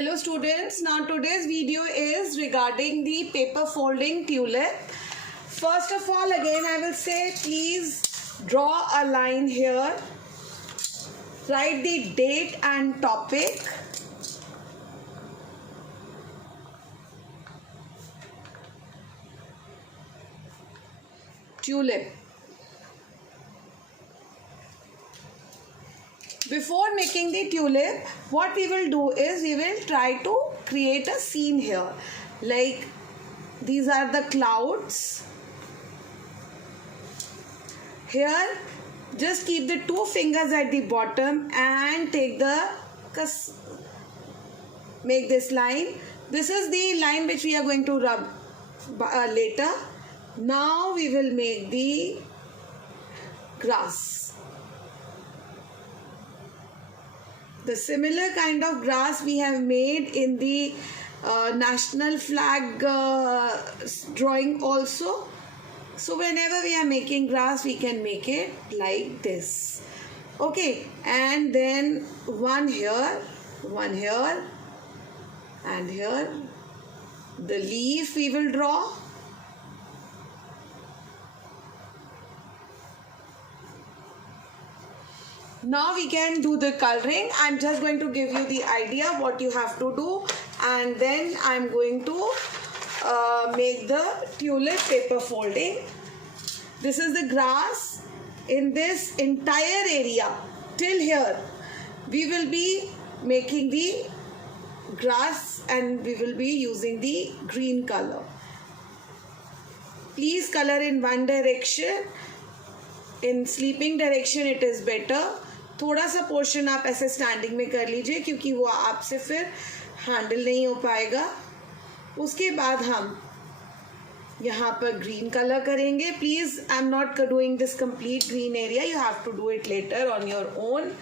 Hello students, now today's video is regarding the paper folding tulip. First of all, again I will say please draw a line here, write the date and topic. Tulip. Before making the tulip, what we will do is we will try to create a scene here. Like these are the clouds. Here, just keep the two fingers at the bottom and take make this line. This is the line which we are going to rub later. Now we will make the grass. The similar kind of grass we have made in the national flag drawing also. So whenever we are making grass, we can make it like this. Okay, and then one here, and here. The leaf we will draw. Now we can do the coloring. I'm just going to give you the idea what you have to do, and then I'm going to make the tulip paper folding. This is the grass. In this entire area till here we will be making the grass and we will be using the green color. Please color in one direction. In sleeping direction it is better. थोड़ा सा portion आप ऐसे standing में कर लीजिए क्योंकि वो आपसे फिर हैंडल नहीं हो पाएगा. उसके बाद हम यहाँ पर ग्रीन कलर करेंगे. Please I am not doing this complete green area, you have to do it later on your own.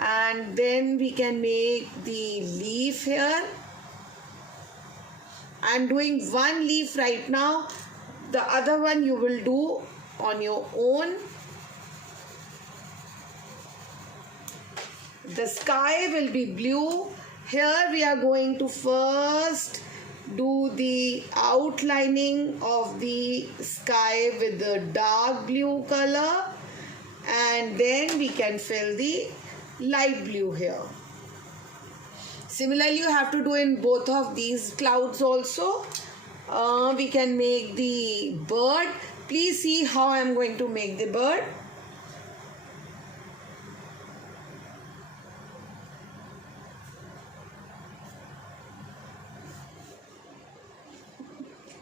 And then we can make the leaf here. I am doing one leaf right now, the other one you will do on your own. The sky will be blue. Here we are going to first do the outlining of the sky with the dark blue color, and then we can fill the light blue here. Similarly, you have to do in both of these clouds also. We can make the bird. Please see how I am going to make the bird.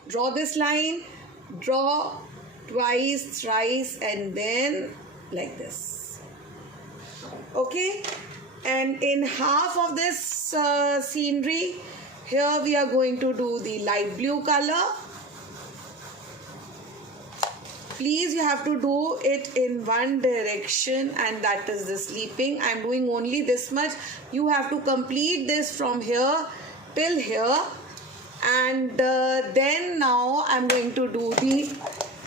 Draw this line, draw twice, thrice, and then like this. Okay, and in half of this scenery, here we are going to do the light blue color. Please, you have to do it in one direction, and that is the sleeping. I am doing only this much. You have to complete this from here till here. And then now I'm going to do the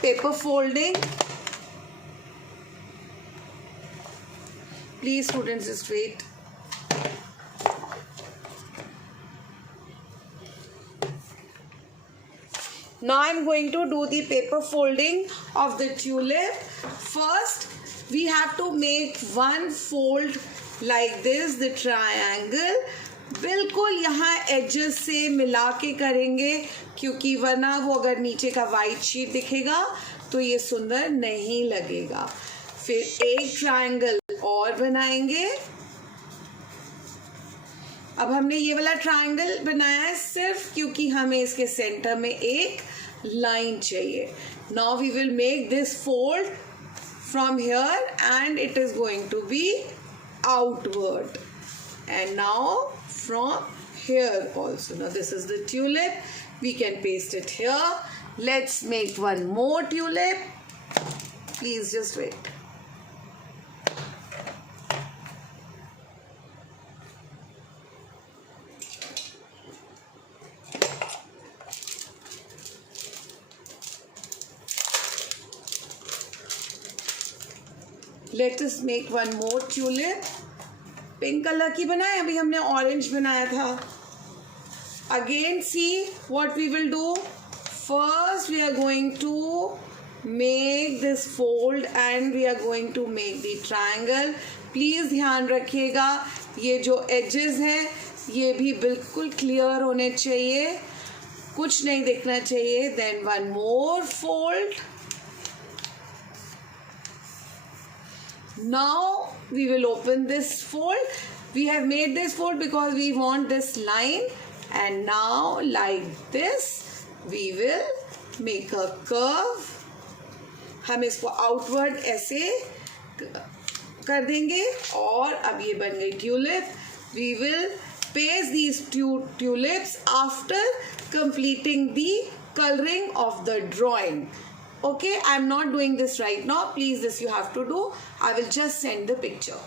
paper folding. Please students, just wait. Now I'm going to do the paper folding of the tulip. First we have to make one fold like this, the triangle. बिल्कुल यहाँ edges से मिला के करेंगे क्योंकि वरना वो अगर नीचे का वाइट शीट दिखेगा तो ये सुंदर नहीं लगेगा. फिर एक ट्रायंगल और बनाएंगे. अब हमने ये वाला ट्रायंगल बनाया है सिर्फ क्योंकि हमें इसके सेंटर में एक लाइन चाहिए. Now we will make this fold from here and it is going to be outward. And now from here also. Now this is the tulip. We can paste it here. Let's make one more tulip. Please just wait. Let us make one more tulip. Pink colour की बनाए, अभी हमने orange बनाया था. Again, see what we will do. First, we are going to make this fold and we are going to make the triangle. Please ध्यान रखिएगा, ये जो edges हैं ये भी बिल्कुल clear होने चाहिए, कुछ नहीं दिखना चाहिए. Then one more fold. Now we will open this fold. We have made this fold because we want this line, and now like this we will make a curve. हम इसको आउटवर्ड ऐसे कर देंगे और अब ये बन गई tulip. We will paste these tulips after completing the coloring of the drawing. Okay, I'm not doing this right now. Please, this you have to do. I will just send the picture.